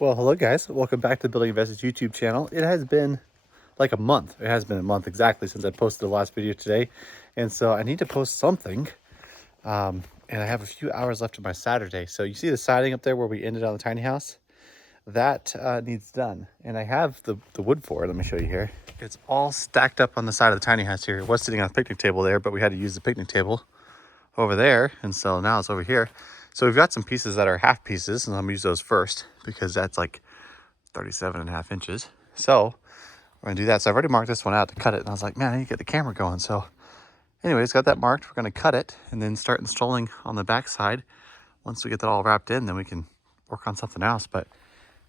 Well, hello guys. Welcome back to the Building Investors YouTube channel. It has been like a month. It has been a month exactly since I posted the last video today. And so I need to post something. And I have a few hours left of my Saturday. So you see the siding up there where we ended on the tiny house? That needs done. And I have the wood for it. Let me show you here. It's all stacked up on the side of the tiny house here. It was sitting on a picnic table there, but we had to use the picnic table over there. And so now it's over here. So we've got some pieces that are half pieces, and I'm gonna use those first because that's like 37.5 inches. So we're gonna do that. So I've already marked this one out to cut it. And I was like, man, I need to get the camera going. So anyways, got that marked. We're gonna cut it and then start installing on the back side. Once we get that all wrapped in, then we can work on something else. But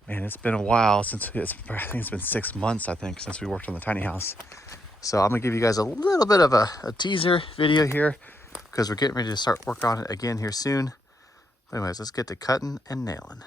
man, it's been a while since I think it's been 6 months, since we worked on the tiny house. So I'm gonna give you guys a little bit of a teaser video here because we're getting ready to start work on it again here soon. Anyways, let's get to cutting and nailing.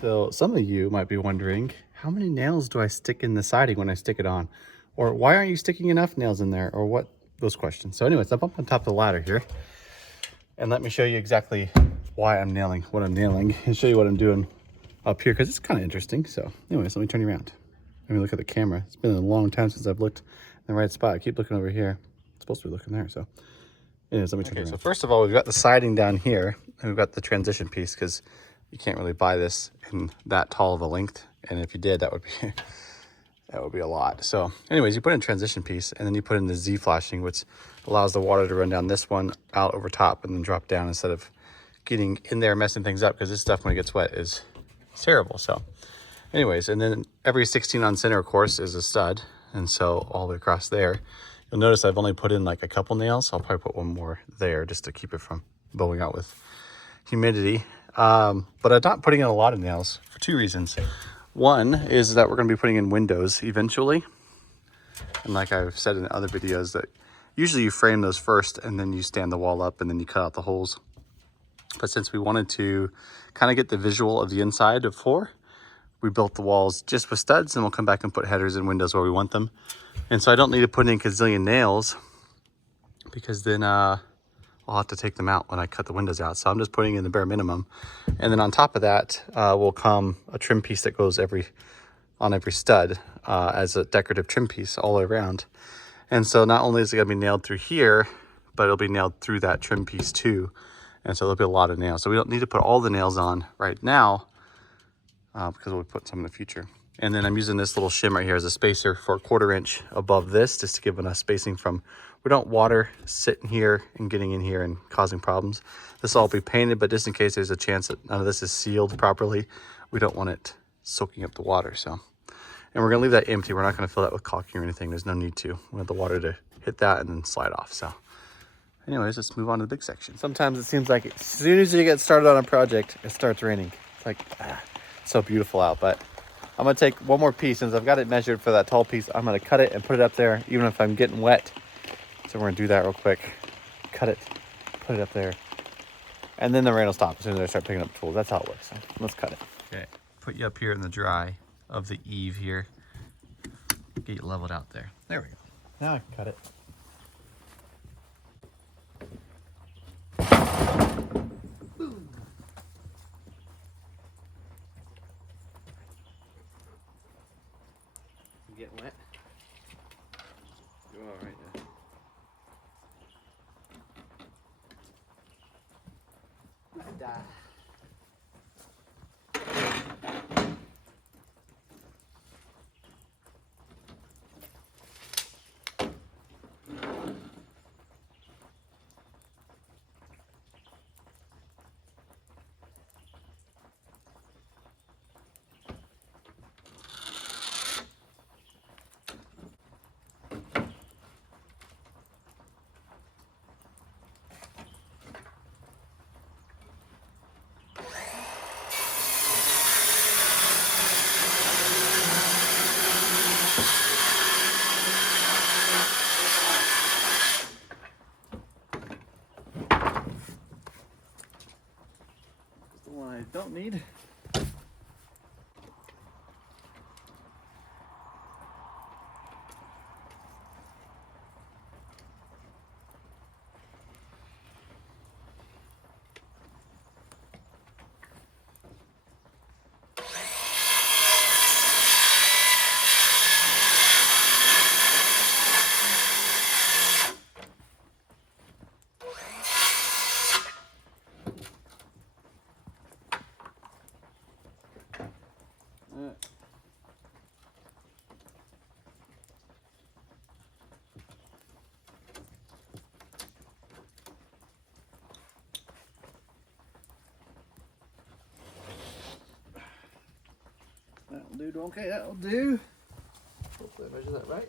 So some of you might be wondering, how many nails do I stick in the siding when I stick it on? Or why aren't you sticking enough nails in there? Or what? Those questions. So anyways, I'm up on top of the ladder here. And let me show you exactly why I'm nailing what I'm nailing and show you what I'm doing up here because it's kind of interesting. So anyways, let me turn you around. Let me look at the camera. It's been a long time since I've looked in the right spot. I keep looking over here. It's supposed to be looking there. So anyways, let me turn you around. So first of all, we've got the siding down here and we've got the transition piece because you can't really buy this in that tall of a length. And if you did, that would be a lot. So anyways, you put in a transition piece and then you put in the Z flashing, which allows the water to run down this one out over top and then drop down instead of getting in there messing things up, because this stuff when it gets wet is terrible. So anyways, and then every 16 on center of course is a stud, and so all the way across there. You'll notice I've only put in like a couple nails. I'll probably put one more there just to keep it from bowing out with humidity. But I'm not putting in a lot of nails for two reasons. One is that we're going to be putting in windows eventually. And like I've said in other videos, that usually you frame those first and then you stand the wall up and then you cut out the holes. But since we wanted to kind of get the visual of the inside of 4, we built the walls just with studs, and we'll come back and put headers and windows where we want them. And so I don't need to put in a gazillion nails, because then I'll have to take them out when I cut the windows out. So I'm just putting in the bare minimum. And then on top of that will come a trim piece that goes on every stud as a decorative trim piece all around. And so not only is it gonna be nailed through here, but it'll be nailed through that trim piece too. And so there'll be a lot of nails. So we don't need to put all the nails on right now because we'll put some in the future. And then I'm using this little shim right here as a spacer for a 1/4 inch above this, just to give enough spacing from, we don't water sitting here and getting in here and causing problems. This will all be painted, but just in case there's a chance that none of this is sealed properly, we don't want it soaking up the water. So, and we're gonna leave that empty. We're not gonna fill that with caulking or anything. There's no need to. We want the water to hit that and then slide off. So anyways, let's move on to the big section. Sometimes it seems like as soon as you get started on a project, it starts raining. It's like, it's so beautiful out. But I'm gonna take one more piece, since I've got it measured for that tall piece. I'm gonna cut it and put it up there, even if I'm getting wet. So we're gonna do that real quick. Cut it, put it up there. And then the rain will stop as soon as I start picking up tools. That's how it works. So let's cut it. Okay, put you up here in the dry of the eave here. Get you leveled out there. There we go. Now I can cut it. Getting wet? You are right now. Might die. I don't need. That'll do, okay, that'll do. Hopefully I measure that right.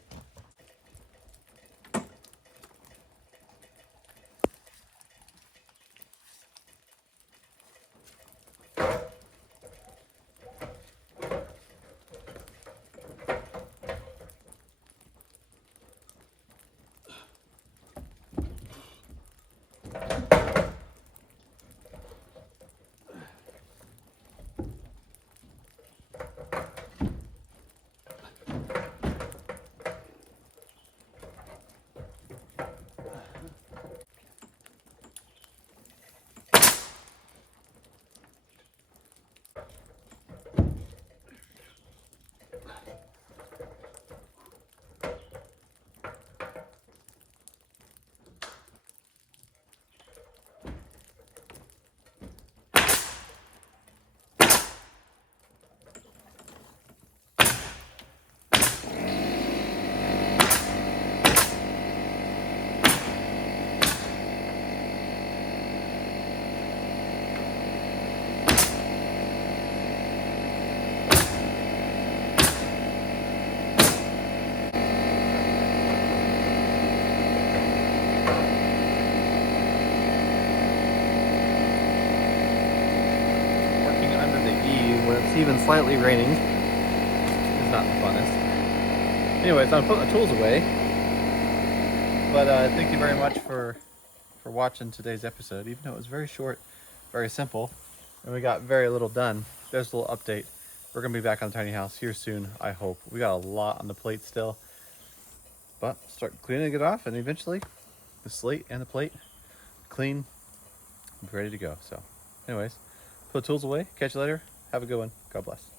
It's even slightly raining. It's not the funnest. Anyways, I'm putting the tools away. But thank you very much for watching today's episode. Even though it was very short, very simple, and we got very little done. There's a little update. We're gonna be back on the tiny house here soon, I hope. We got a lot on the plate still, but start cleaning it off, and eventually the slate and the plate clean, ready to go. So anyways, put the tools away, catch you later. Have a good one. God bless.